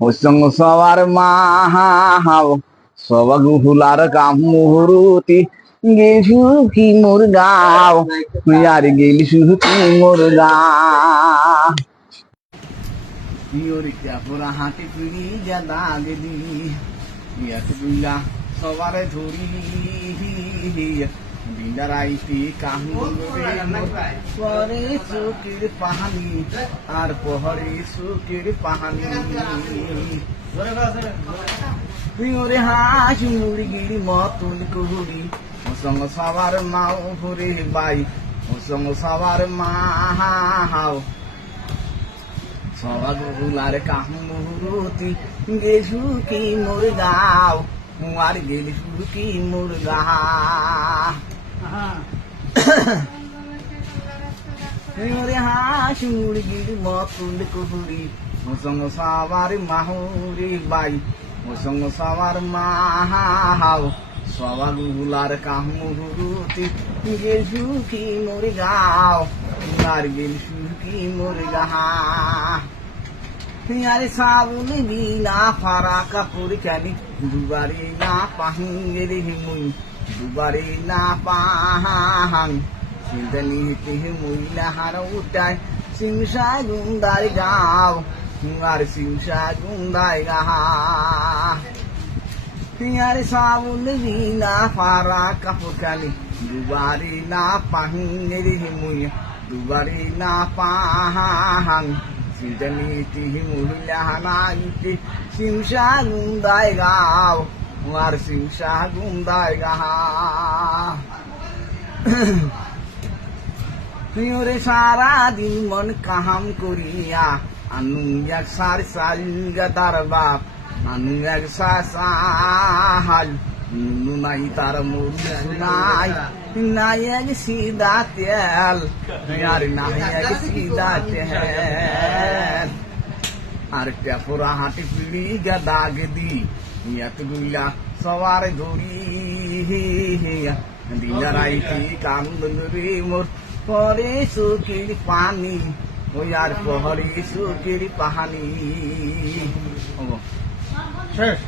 হোসঙ্গ সবার মাহাও সবাগ হুলার কামুরুতি গেছু কি মোর গাও আর গেলিছু কি মোর গাও ইয়রিকা পুরা হাতে পিড়ি যা দাগ দি ইয়াতে বুইলা সবারে ধরি বিন্দারাইতি কাহুরে পরে সুকির পাহানি আর পহরে সুকির পাহানি ওরে হাস মুরগির মতন কুহুরি সঙ্গ সবার মাও ভরে বাই সঙ্গ সবার মাহাও সবাগ হুলার কামুরুতি গেছু কি মোর গাও আর গেলিছু কি মোর গা ওরে হাস মুরগির মতন কুহুরি সঙ্গ সবার মাহুরি বাই সঙ্গ সবার মাহাও সবাগ হুলার কামুরুতি গেছু কি মোর গাও আর গেলিছু কি মোর গা আরে সাবুন বিনা ফারা কাপড় খানি দুবারে না পাহিয়ে রে মুই দুবারে না পাহাং সিন্ধনি তে মুইলা হার উঠায় সিংসা গুন্দার গাও আর সিংসা গুন্দায় গা আরে সাবুন বিনা ফারা কাপড় খানি দুবারে না পাহিয়ে রে মুই দুবারে না পাহাং সিন্ধনি তে মুইলা হানাইতে সিংসা গুন্দায় গাও আর সিংসা গুন্দায় গা ওরে সারা দিন মন কাহাম করিয়া আনু এক সার সারিগা তার বাপ আনু এক সাল নাই তার মুরু নাই নাই এক সিদা তেল আর নাই এক সিদা তেল আর পেপরা হাঁটি পিড়ি গা দাগ দি এতগুলা সবার ধরি দিনারাইতি কান্দন রে মোর পরে সুকির পানি ওই আর পহরে সুকির পাহানি শেষ।